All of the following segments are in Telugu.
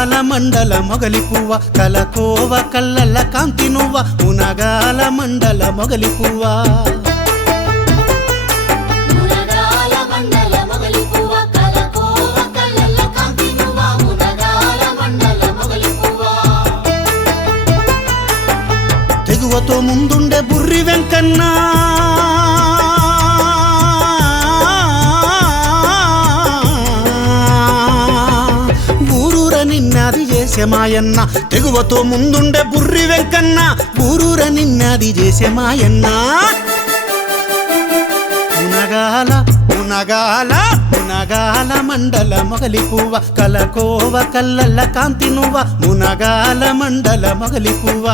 మునగాల మండల మొగలి పువ్వ కలకోవ కల్లల కాంతి నువ్వ మునగాల మండల మొగలి పువ్వ తెగువతో ముందుండే బుర్రి వెంకన్న ఊరూర నిన్నది చేసే మాయన్న తెగువతో ముందుండే బుర్రి వెంకన్న ఊరూర నిన్నది చేసే మాయన్న మునగాల మునగాల మునగాల మండల మొగలి పువ్వ కలకోవ కల్లల కాంతి నువ్వ మునగాల మండల మొగలి పువ్వ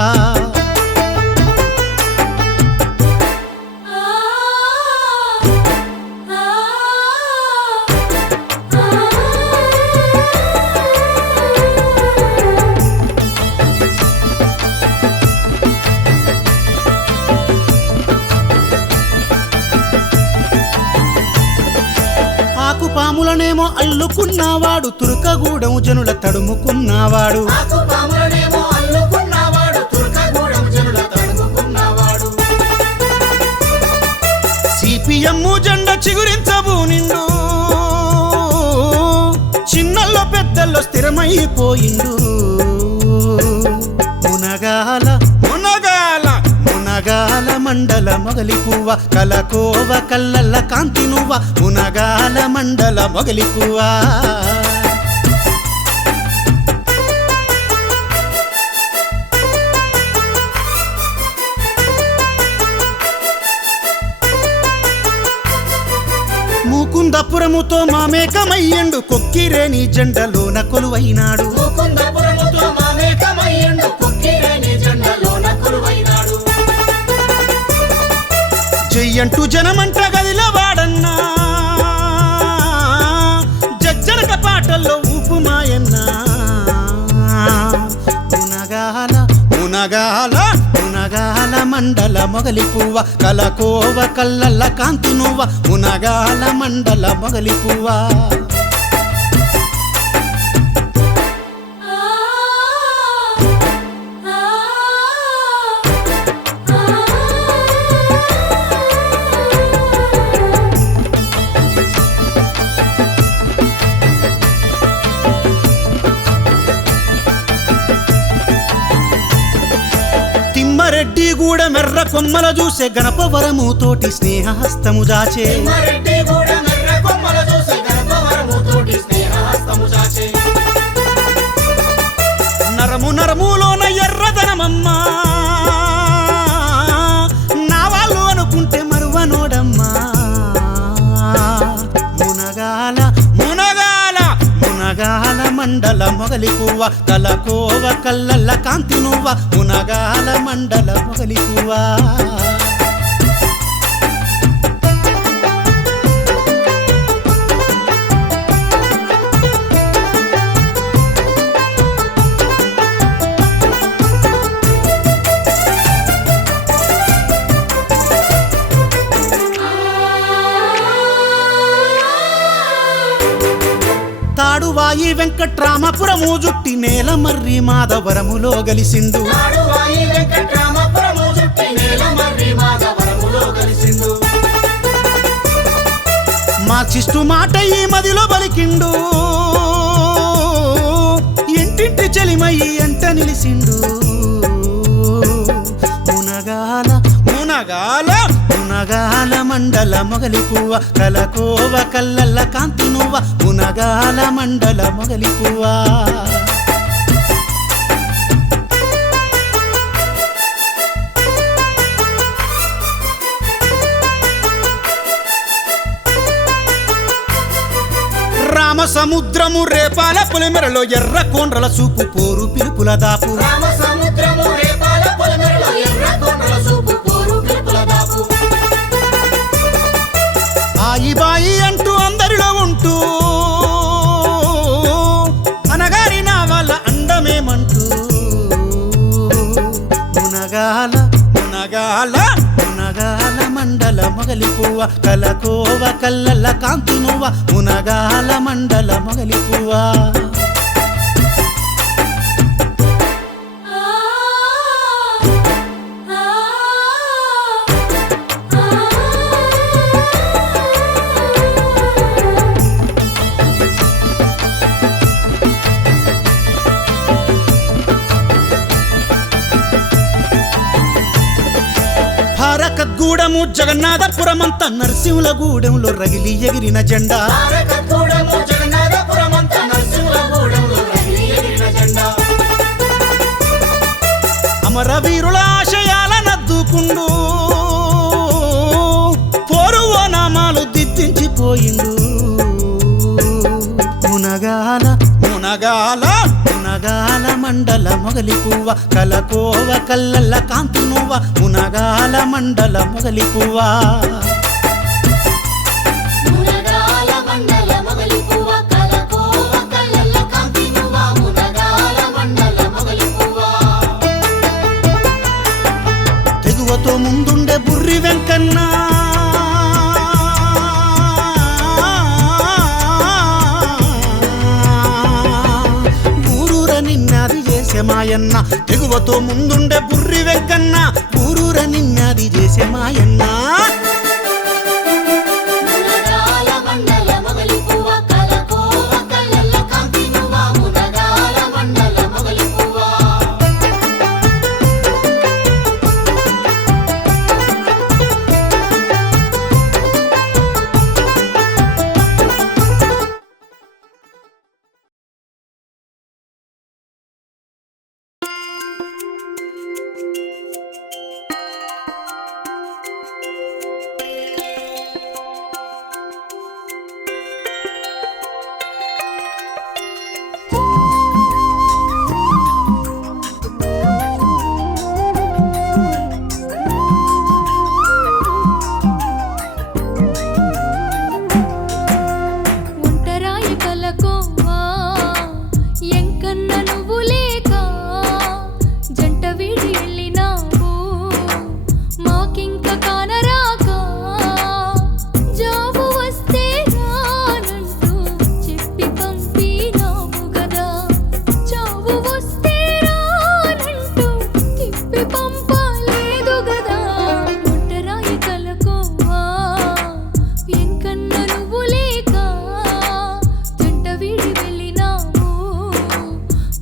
పాములనేమో అల్లుకున్నవాడు తురుకగూడెం జనుల తడుముకున్నవాడు సిపిఎం జెండా చిగురించబూ నిండు చిన్నల్లో పెద్దల్లో స్థిరమైపోయిండు మునగాల మునగాల మునగాల మండల మొగలి పువ్వ కలకోవ కల్లల కాంతి నువ్వ మునగాల మండల మొగలి పువ్వ ముకుందపురముతో మామేకమయ్యండు కొక్కిరేని జెండలోన కొలువైనాడు చెయ్యంటూ జనమంట గదిలో వాడన్నా జజ్జనక పాటల్లో ఊపు మాయన్న మునగాల మునగాల మునగాల మండల మొగలి పువ్వ కలకోవ కల్లల కాంతి నువ్వ మునగాల మండల మొగలి పువ్వ రెడ్డి గూడ మెర్ర కొమ్మల చూసే గణపవరము తోటి స్నేహహస్తము జాచే నరము నరములోన ఎర్రదనమమ్మా నా వాళ్ళు అనుకుంటే మరువనోడమ్మా మునగాల మునగాల మునగాల మండల మొగలి పువ్వ కలకోవ కల్లల కాంతి నువ్వ మునగాల మండల మొగలి పువ్వ తాడువాయి వెంకట్రామపురము జుట్టి నేల మర్రి మాధవరములో గలిసిండు మార్క్సిస్టు మాట ఈ మదిలో బలికిండు ఇంటింటి చెలిమయ్యి ఎంట నిలిసిండు మునగాల మునగాల మునగాల మండల మొగలి పువ్వ కలకోవ కల్లల కాంతి నువ్వ మునగాల మండల మొగలి పువ్వ రామ సముద్రము రేపాల పొలిమెరలో ఎర్ర కోండ్రల చూపు పోరు పిలుపుల దాపు ఆయి బాయి అంటూ అందరిలో ఉంటూ అనగారి నా వాళ్ళ అండమేమంటూ మునగాల మునగాల మునగాల మండల మొగలి పువ్వ కలకోవ కల్లల కాంతి నువ్వ మునగాల మండల మొగలి పువ్వ తారకగూడెము జగన్నాథపురమంత నరసింహులగూడెంలో రగిలి ఎగిరిన జెండా అమరవీరుల ఆశయాలనద్దుకుండు పోరువో నామాలు దిద్దించిపోయిండు మునగాల మునగాల మునగాల మండల మొగలి పువ్వ కలకోవ కల్లల్ల కాంతి నువ్వ మునగాల మండల మొగలి పువ్వ తెగువతో ముందుండే బుర్రి వెంకన్న మాయన్న తెగువతో ముందుండే బుర్రి వెంకన్న ఊరూర నిన్నది చేసే మాయన్న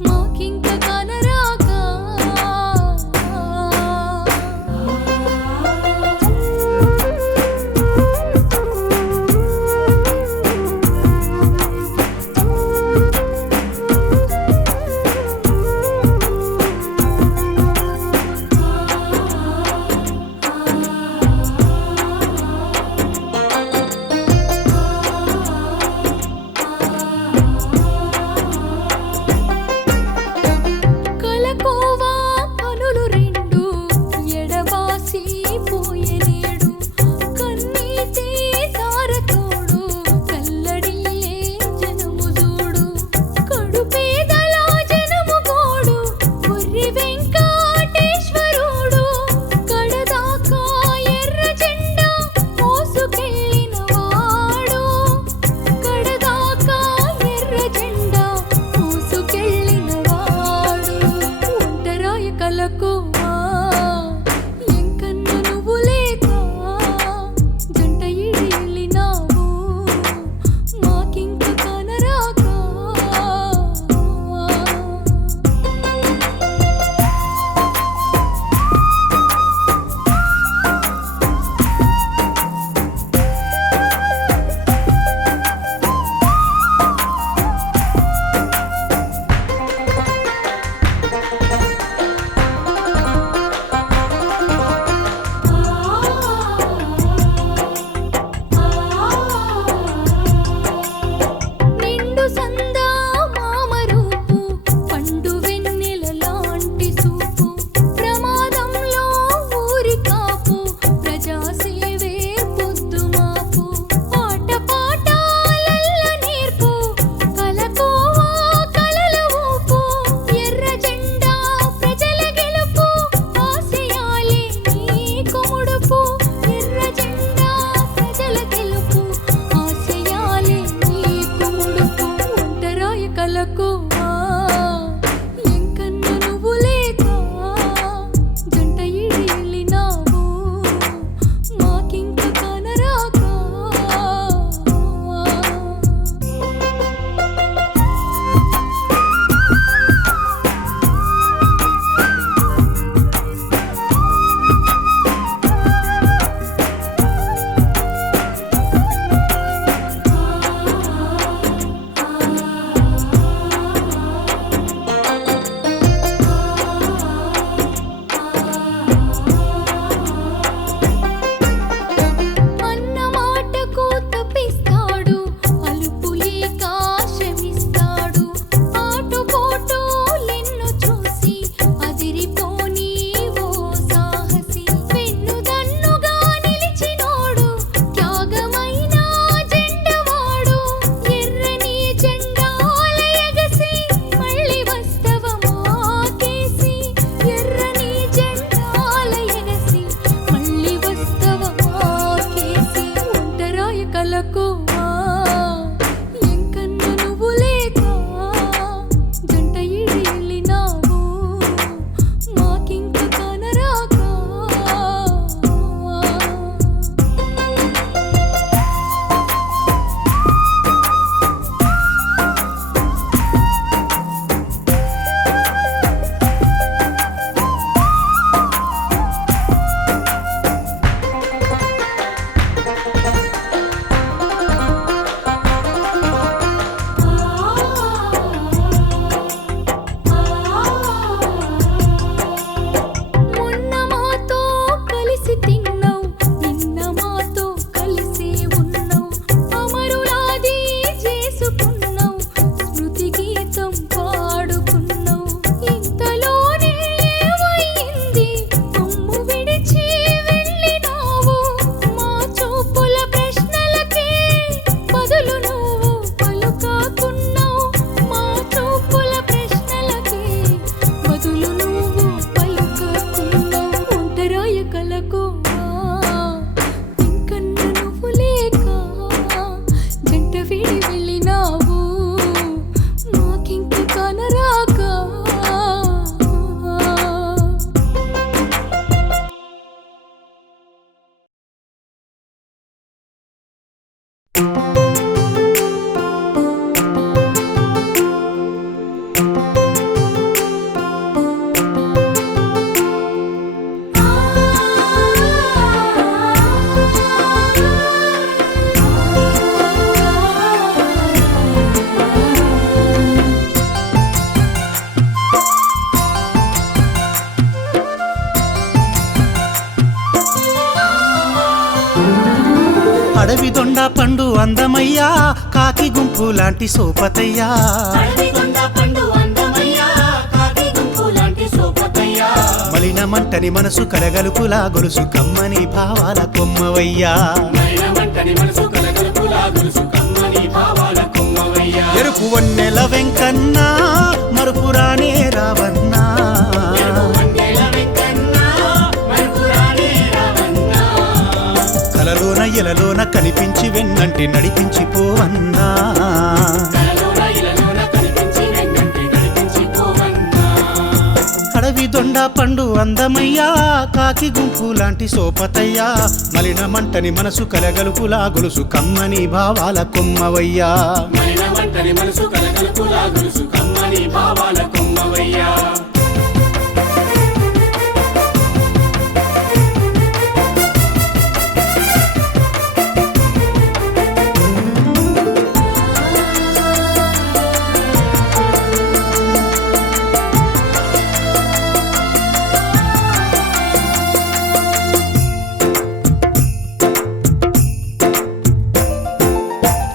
మాకింక అడవి దొండ పండు అందమయ్యా కాకి గుంపు లాంటి సోపతయ్యా మలిన మంటని మనసు కలగలుపులా గొలుసు కమ్మని భావాల కొమ్మవయ్యా ఎరుపు వన్నెల వెంకన్నా మరుపురానే రావన్నా కలలోన ఎలలోన కనిపించి వెన్నంటి నడిపించిపోవన్నా అడవి దొండ పండు అందమయ్యా కాకి గుంపు లాంటి సోపతయ్యా మలిన మంటని మనసు కలగలుపులా గొలుసు కమ్మని భావాల కొమ్మవయ్యా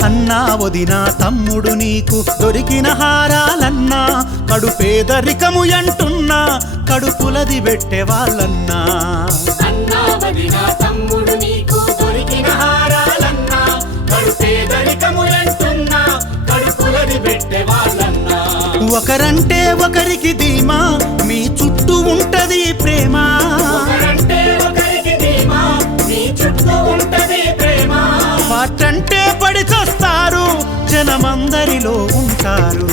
అన్నా వదిన తమ్ముడు నీకు దొరికిన హారాలన్నా కడు పేదరికము అంటున్నా కడుపులది పెట్టే వాళ్ళన్నా ఒకరంటే ఒకరికి ధీమా మీ చుట్టూ ఉంటది ప్రేమ వాటంటే పడి చస్తారు జనమందరిలో ఉంటారు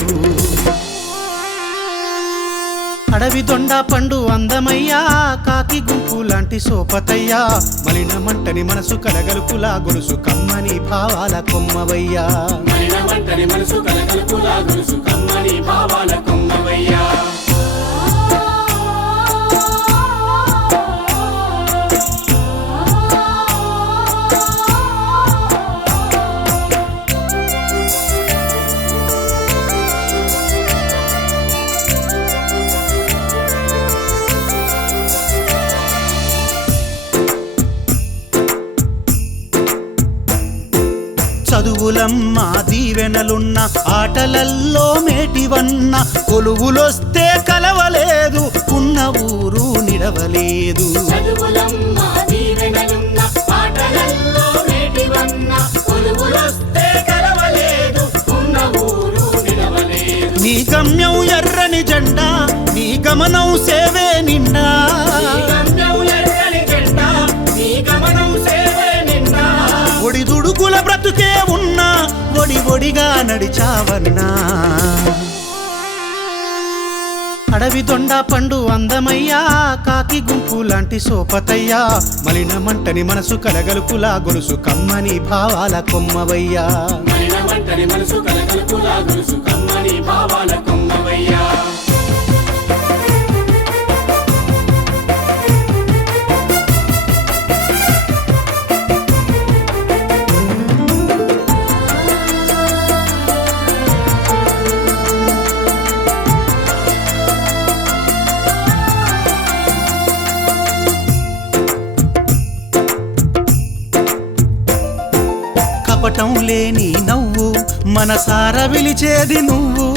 అడవి దొండ పండు అందమయ్యా కాకి గుంపు లాంటి సోపతయ్యా మలిన మంటని మనసు కలగలుపులా గొలుసు కమ్మని భావాల కొమ్మవయ్యా చదువులమ్మ దీవెనలున్న ఆటలల్లో మేటివన్న కొలువులొస్తే కలవలేదు ఉన్న ఊరు నిడవలేదు నీ గమ్యం ఎర్రని జెండా నీ గమనం సేవే నిండా ఒడిదుడుకుల బ్రతుకే ఉన్నా ఒడి ఒడిగా నడిచావన్నా అడవి దొండ పండు అందమయ్యా కాకి గుంపు లాంటి సోపతయ్యా మలిన మంటని మనసు కలగలుపులా గొలుసు కమ్మని భావాల కొమ్మవయ్యా కపటం లేని నవ్వు మనసార విలిచేది నువ్వు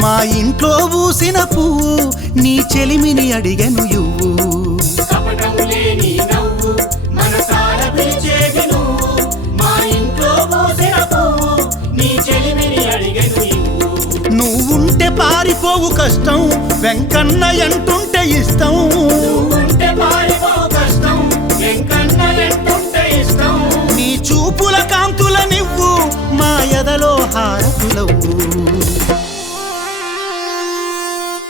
మా ఇంట్లో పూసిన పువ్వు నీ చెలిమిని అడిగెను యువ్వు నువ్వుంటే పారిపోవు కష్టం వెంకన్న అంటుంటే ఇష్టం నీ చూపుల కాంతుల నివ్వు మా ఎదలో హారతులవు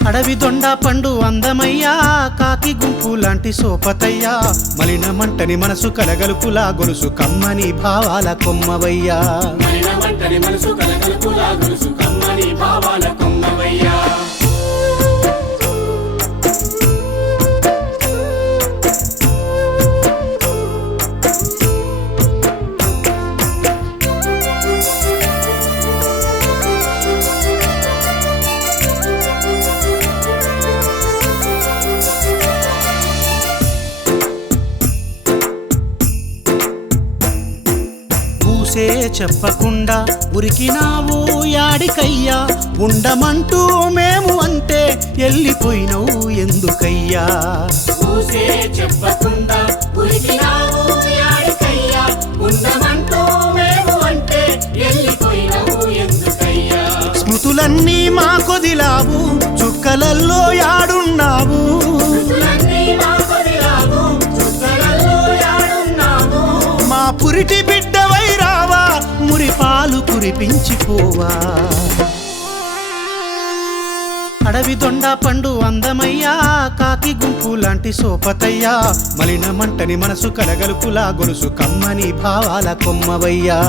అడవి దొండ పండు అందమయ్యా కాకి గుంపు లాంటి సోపతయ్యా మలిన మంటని మనసు కలగలుపులా గొలుసు కమ్మని భావాల కొమ్మవయ్యా చెప్పకుండా ఉరికినావు యాడికయ్యా, ఉండమంటూ మేము అంటే వెళ్ళిపోయినవు ఎందుకయ్యా. ఊసే చెప్పకుండా ఉరికినావు యాడికయ్యా, ఉండమంటూ మేము అంటే వెళ్ళిపోయినవు ఎందుకయ్యా. స్మృతులన్నీ మా కొదిలావు, చుక్కలల్లో యాడున్నావు. మా పురిటి బిడ్డవై రావా, మురిపాలు కురిపించిపోవా. అడవి దొండ పండు అందమయ్యా, కాకి గుంపు లాంటి సోపతయ్యా, మలిన మంటని మనసు కలగలుపులా గొలుసు కమ్మని భావాల కొమ్మవయ్యా.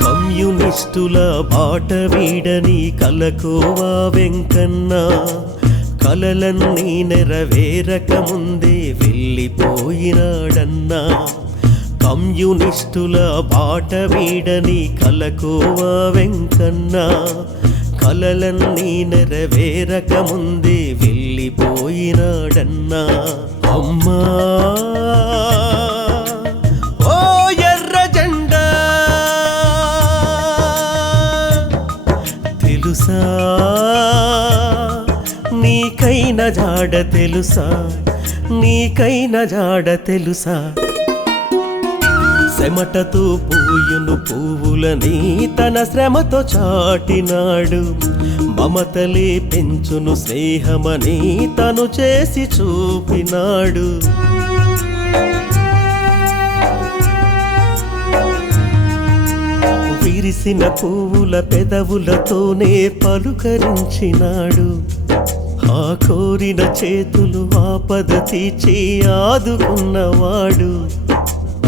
కమ్యూనిస్టుల బాట వీడని కలకోవా వెంకన్న, కలలన్నీ నెరవేరక ముందే వెళ్ళిపోయినాడన్నా. కమ్యూనిస్టుల బాట వీడని కలకోవా వెంకన్న, కలలన్నీ నెరవేరక ముందే వెళ్ళిపోయినాడన్నా. అమ్మా తెలుసా, నీకైన జాడ తెలుసా, నీకైన జాడ తెలుసా. శ్రమటతో పూయును పువ్వులని తన శ్రమతో చాటినాడు, మమతలే పెంచును స్నేహమని తను చేసి చూపినాడు. విరిసిన పువ్వుల పెదవులతోనే పలుకరించినాడు, ఆ కోరిన చేతులు ఆపద తీర్చి ఆదుకున్నవాడు.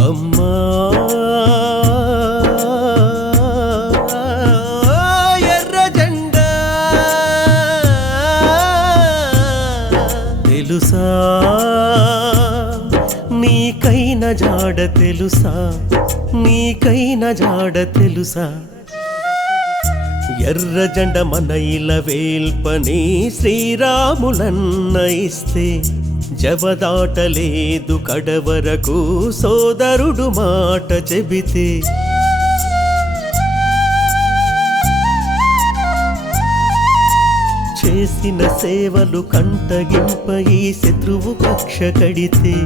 అమ్మా ఎర్ర జెండా తెలుసా, నీకైన జాడ తెలుసా, నీకైన జాడ తెలుసా. ఎర్ర జెండ మన ఇల వేల్పని శ్రీరాములన్న ఇస్తే, జవదాటలేదు కడవరకు సోదరుడు మాట చెబితే. చేసిన సేవలు కంటగింప ఈ శత్రువు కక్ష కడితే,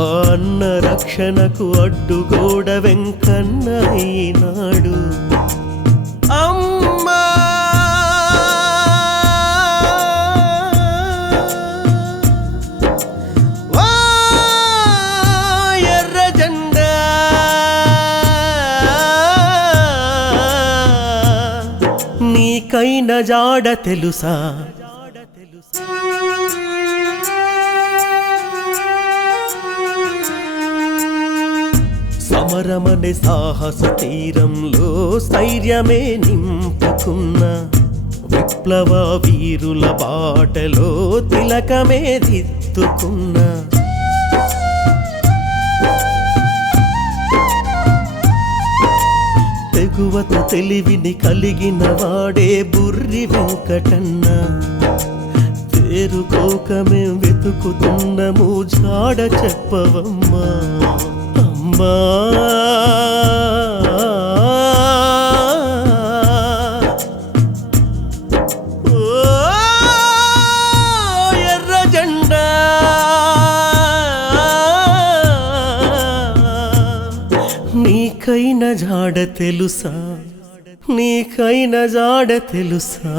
ఆ అన్న రక్షణకు అడ్డుగోడ వెంకన్న అయినాడు. అమ్మా ఎర్ర జెండా నీకైన జాడ తెలుసా. సమరమనే సాహస తీరంలో స్థైర్యమే నింపుకున్న, విప్లవ వీరుల బాటలో తిలకమే దిద్దుకున్న. తెగువతో తెలివిని కలిగిన వాడే బుర్రి వెంకటన్న, తేరుకోకమేం వెతుకుతున్నము జాడ చెప్పవమ్మా. అమ్మా ఎర్ర జెండా నీకైన జాడ తెలుసా, నీకైన జాడ తెలుసా.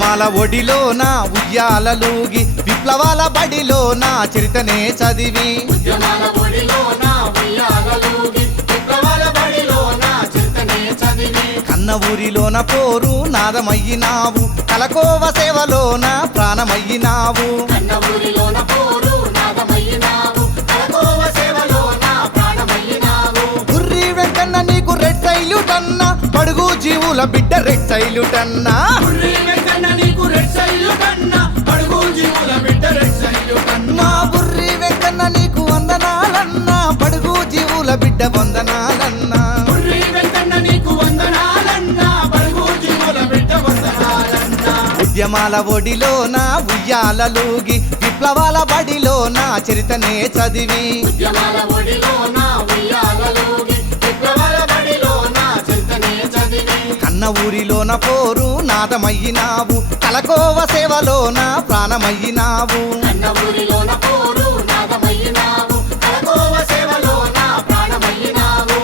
ఉద్యమాల ఒడిలోన ఉయ్యాలలూగి విప్లవాల బడిలోన చరితనే చదివి ఉద్యమాల ఒడిలోన ఉయ్యాలలూగి విప్లవాల బడిలోన చరితనే చదివి కన్న ఊరిలోన పోరు నాదమయ్యినావు కలకోవ సేవలోన ప్రాణమయ్యినావు కన్న ఊరిలోన పోరు నాదమయ్యినావు కలకోవ సేవలోన ప్రాణమయ్యినావు గుర్రి వెంకన్న నీకు రెడ్ సైల్యూట్ అన్న పడుగు జీవుల బిడ్డ రెడ్ సైల్యూట్ అన్నా గుర్రి వెంకన్న నీకు రెడ్ సైల్యూట్ అన్న పడుగు జీవుల బిడ్డ రెడ్ సైల్యూట్ అన్న మా బుర్రి వెంకన్న నీకు వందనాలన్నా పడుగు జీవుల బిడ్డ వందనాలన్నా గుర్రి వెంకన్న నీకు వందనాలన్న పడుగు జీవుల బిడ్డ వందనాలన్న ఉద్యమాల ఒడిలోన ఉయ్యాలలూగి విప్లవాల బడిలోన చరితనే చదివి ఉద్యమాల ఒడిలోన ఉయ్యాలలూగి విప్లవాల బడిలోన చరితనే చదివి కన్న ఊరిలోన పోరు నాదమయ్యినావు కలకోవ సేవలోన ప్రాణమయ్యినావు కన్న ఊరిలోన పోరు నాదమయ్యినావు కలకోవ సేవలోన ప్రాణమయ్యినావు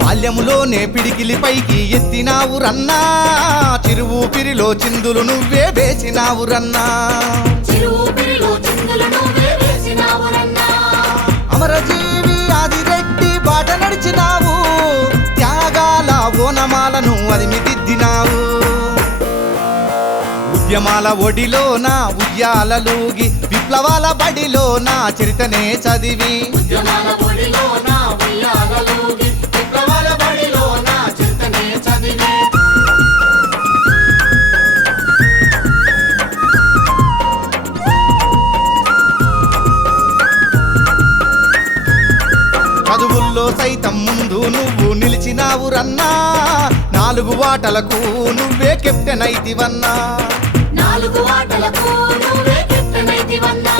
బాల్యములోనే పిడికిలి పైకి ఎత్తినావు రన్నా చిరువుపిరిలో చిందులు నువ్వే వేసినావు రన్నా చిరుపిరిలో చిందులు నువ్వే వేసినావురన్నా అమరజీవి ఆదిరెడ్డి బాట నడిచినావు త్యాగాల ఓనమాలను అదిమిదిద్దినావు ఉద్యమాల ఒడిలోన ఉయ్యాలలూగి విప్లవాల బడిలోన చరితనే చదివి ఉద్యమాల ఒడిలోన ఉయ్యాలలూగి విప్లవాల బడిలోన చరితనే చదివి చదువుల్లో సైతం ముందు నువ్వు నిలిచినావు రన్నా 4 ఆటలకు నువ్వే కెప్టెన్ అయితివన్నా 4 ఆటలకు నువ్వే కెప్టెన్ అయితివన్నా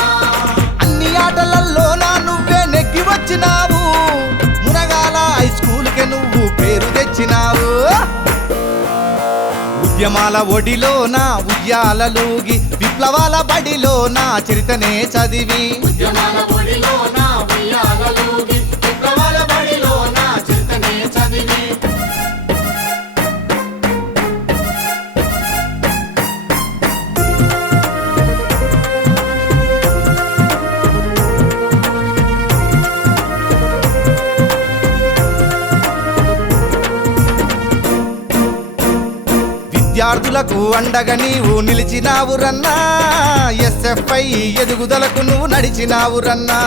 అన్ని ఆటలల్లోనా నువ్వే నెగ్గి వచ్చినావు మునగాల హై స్కూల్కే నువ్వు పేరు తెచ్చినావు ఉద్యమాల ఒడిలోన ఉయ్యాలలూగి విప్లవాల బడిలోన చరితనే చదివి ఉద్యమాల ఒడిలోన ఉయ్యాలలూగి విప్లవాల బడిలోన చరితనే చదివి విద్యార్థులకు అండగా నీవు నిలిచినావు రన్నా ఎస్ఎఫ్ఐ ఎదుగుదలకు నువ్వు నడిచినావు రన్నా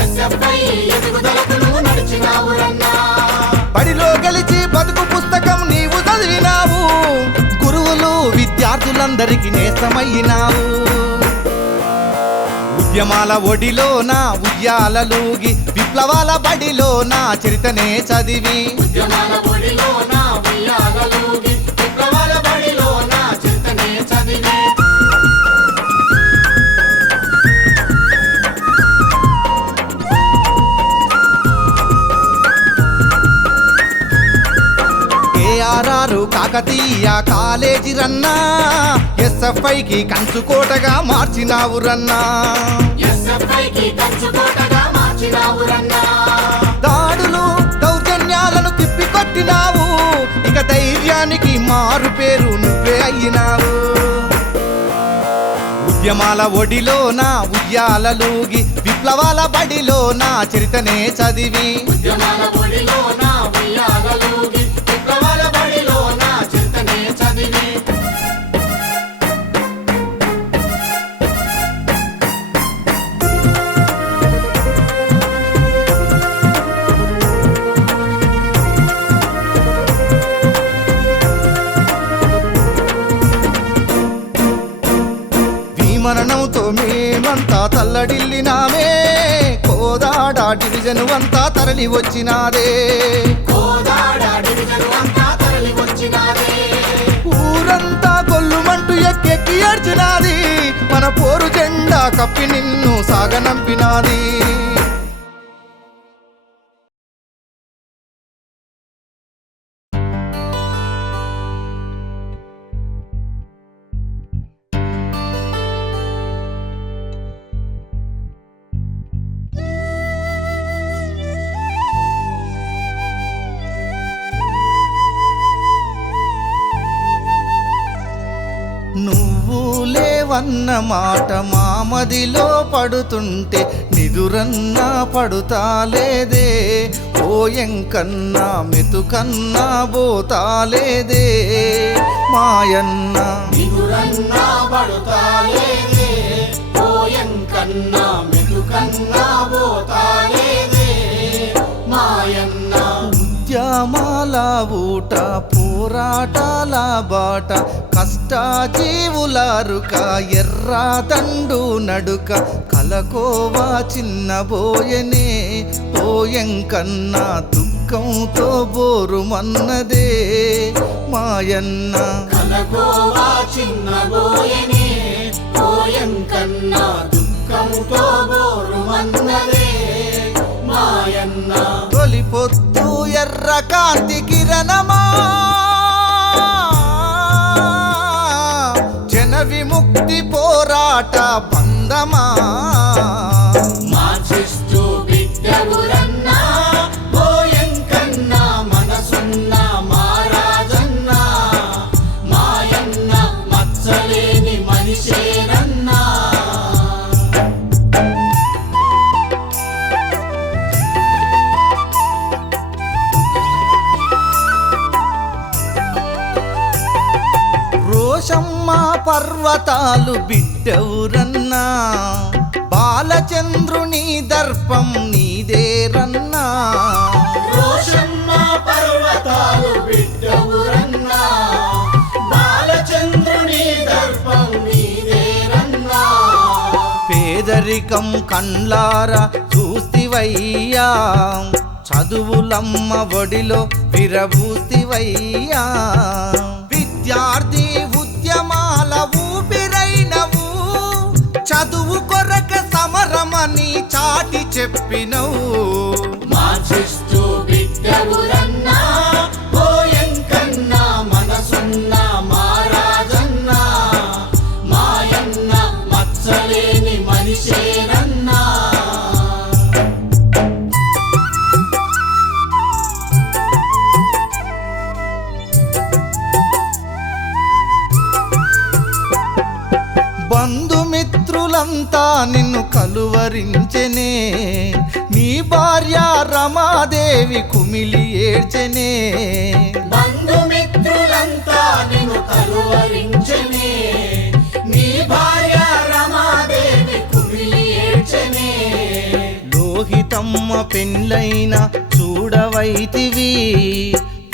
ఎస్ఎఫ్ఐ ఎదుగుదలకు నువ్వు నడిచినావురన్నా బడిలో గెలిచి బతుకు పుస్తకం నీవు చదివినావు గురువులు విద్యార్థులందరికీ నేస్తమయ్యినావు ఉద్యమాల ఒడిలోన ఉయ్యాలలూగి విప్లవాల బడిలోన చరితనే చదివి ఉద్యమాల ఒడిలోన ఉయ్యాలలూగి విప్లవాల బడిలోన చరితనే చదివి కేఆర్ఆర్ కాకతీయ కాలేజీ రన్నా ఎస్ఎఫ్ఐకి కంచుకోటగా మార్చినావు రన్నా ఎస్ఎఫ్ఐకి కంచుకోటగా మార్చినావురన్నా దాడులు దౌర్జన్యాలను తిప్పికొట్టినావు ఇక ధైర్యానికి మారు పేరు నువ్వే అయినావు ఉద్యమాల ఒడిలోన ఉయ్యాలలూగి విప్లవాల బడిలోన చరితనే చదివి ఉద్యమాల ఒడిలోన ఉయ్యాలలూగి విప్లవాల బడిలోన చరితనే చదివి మరణంతో మేమంతా తల్లడిల్లినామే కోదాడ డివిజన్ అంతా తరలి వచ్చినాదే కోదాడ డివిజన్ అంతా తరలి వచ్చినాదే ఊరంతా గొల్లుమంటూ ఎక్కెక్కి ఏడ్చినాది మన పోరు జెండా కప్పి నిన్ను సాగనంపినాది లేవన్న మాట మామదిలో పడుతుంటే నిదురన్నా పడుతాలేదే ఓ ఎంకన్నా మెతుకన్నా బోతాలేదే మాయన్న నిదురన్నా పడుతాలేదే పోయం కన్నా మెతుకన్నా పోతాలేదే మాయన్న ఉద్యమాల ఊట పోరాటాల బాట కష్టాజీవులారుక ఎర్రాదండు నడుక కలకోవా చిన్నబోయనే పోయంకన్నా దుఃఖంతో బోరుమన్నదే మాయన్న కలకోవా చిన్నబోయనే పోయం కన్నా దుఃఖంతో బోరుమన్నదే మాయన్న తొలి పొద్దు ఎర్ర కాంతి కిరణమా జన విముక్తి పోరాట బంధమా మార్చిస్తూ బిడ్డవురన్నా పోయం కన్నా మనసున్న మారాజన్న మాయన్న మచ్చలేని మనిషేరన్నా రోషమ్మ పర్వతాలు బిడ్డవురన్నా బాలచంద్రుని దర్పం నీదేరన్నా రోషమ్మ పర్వతాలు బిడ్డవురన్నా బాలచంద్రుని దర్పం నీదేరన్నా పేదరికం కండ్లారా చూస్తివయ్యా చదువులమ్మ ఒడిలో విరబూస్తివయ్యా విద్యార్థి ఉద్యమాల ఊపిరైనవు చదువు కొరక సమరమని చాటి చెప్పినవు మార్చిస్తూ బిడ్డవురన్నా పోయం కన్నా మనసున్న మారాజన్న మాయన్న మచ్చలేని మనిషేరన్నా బంధుమిత్రులంతా నిన్ను కలువరించెనే నీ భార్య రమాదేవి కుమిలి ఏడ్చెనే బంధుమిత్రులంతా నిన్ను కలువరించెనే నీ భార్య రమాదేవి కుమిలి ఏడ్చెనే లోహితమ్మ పెండ్లైన చూడవైతివి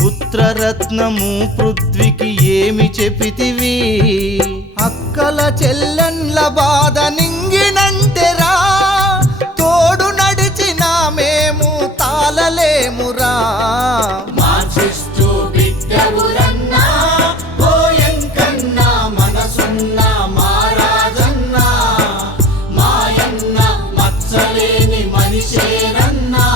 పుత్రరత్నము పృథ్వికి ఏమి చెప్పితివి అక్కల చెల్లెన్ల బాధ నింగినంటెరా తోడు నడిచిన మేము తాళలేమురా మార్చిస్తూ బిడ్డవురన్నా పోయం కన్నా మనసున్న మారాజన్న మాయన్న మచ్చలేని మనిషేరన్నా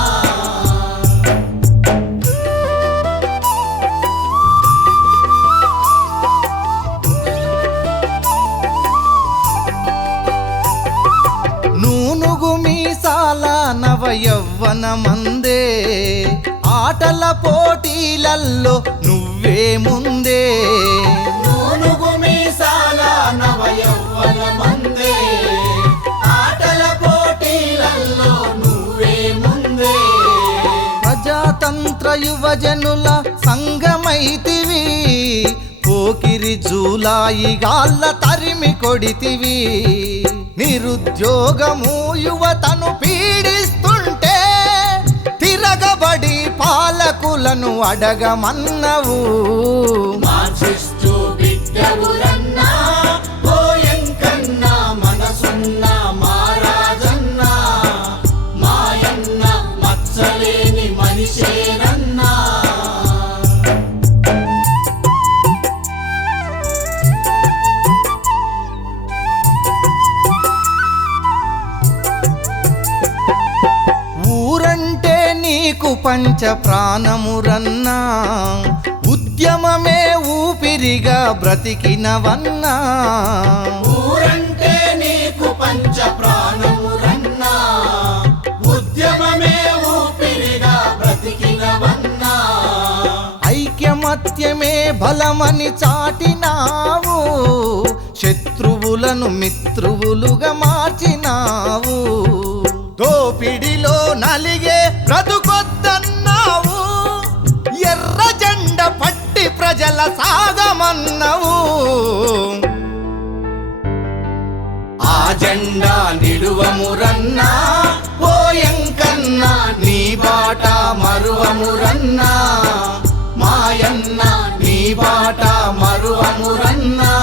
నూనుగు మీసాల నవ యవ్వన మందే ఆటల పోటీలల్లో నువ్వే ముందే నూనుగు మీసాల నవ యవ్వన మందే ఆటల పోటీలల్లో నువ్వే ముందే ప్రజాతంత్ర యువజనుల సంగమైతివి పోకిరి జూలాయి గాళ్ళ తరిమి కొడితివి నిరుద్యోగము యువతను పీడిస్తుంటే తిరగబడి పాలకులను అడగమన్నవు మార్చిస్తూ బిడ్డవురన్నా పోయం కన్నా మనసున్న మారాజన్న మాయన్న మచ్చలేని మనిషేరన్నా ఊరంటే నీకు పంచ ప్రాణమురన్నా ఉద్యమమే ఊపిరిగా బ్రతికినవన్నా ఊరంటే నీకు పంచ ప్రాణమురన్నా ఉద్యమమే ఊపిరిగా బ్రతికినవన్నా ఐక్యమత్యమే బలమని చాటినావు శత్రువుల శత్రువులను మిత్రువులుగా మార్చినావు. దోపిడిలో నలిగే బ్రతుకొద్దన్నావు, ఎర్ర జెండ పట్టి ప్రజల సాగమన్నావు. ఆ జెండా నిలువమురన్నా ఓ ఎంకన్నా, నీ బాట మరువమురన్నా మాయన్న, నీ బాట మరువమురన్నా.